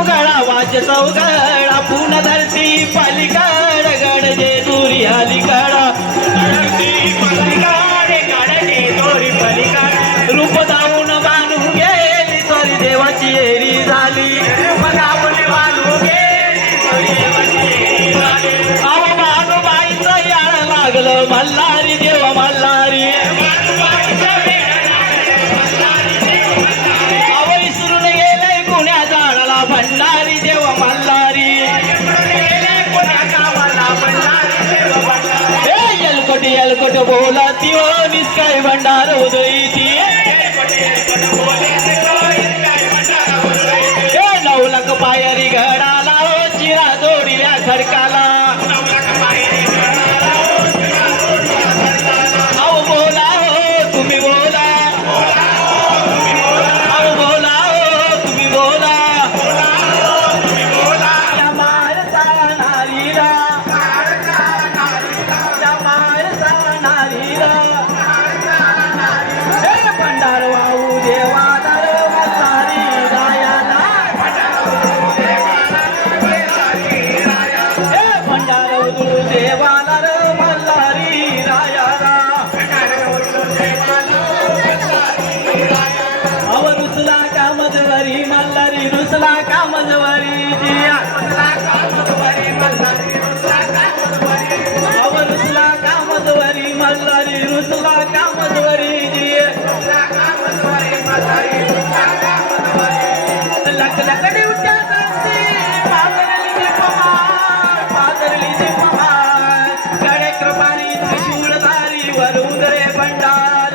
चौघडा वाच चौघडा पुन धरती पालिकाड गड जे दोरी पालिकाड. रूप जाऊन बांधून गेली सॉरी देवाची एरी झाली. अहो मानुबाईचं याळ लागलं मल्हारी देव मल्हारी. भंडारी देव मल्हारी हे एलकोट एलकोट बोला ती ओ निस्काय भंडार उदयी ती नऊ लाख पायरी घडाला ओ चिरा जोडील्या खडकाला रुसला कामजवारी मल्हारी रुसला जिया. कामजवारी मल्हारी रुसला कामजवारी भाव रुसला कामजवारी मल्हारी रुसला कामजवारी जिया कामजवारी मल्हारी रुसला कृपारी त्रिशूळधारी वरुण रे भंडार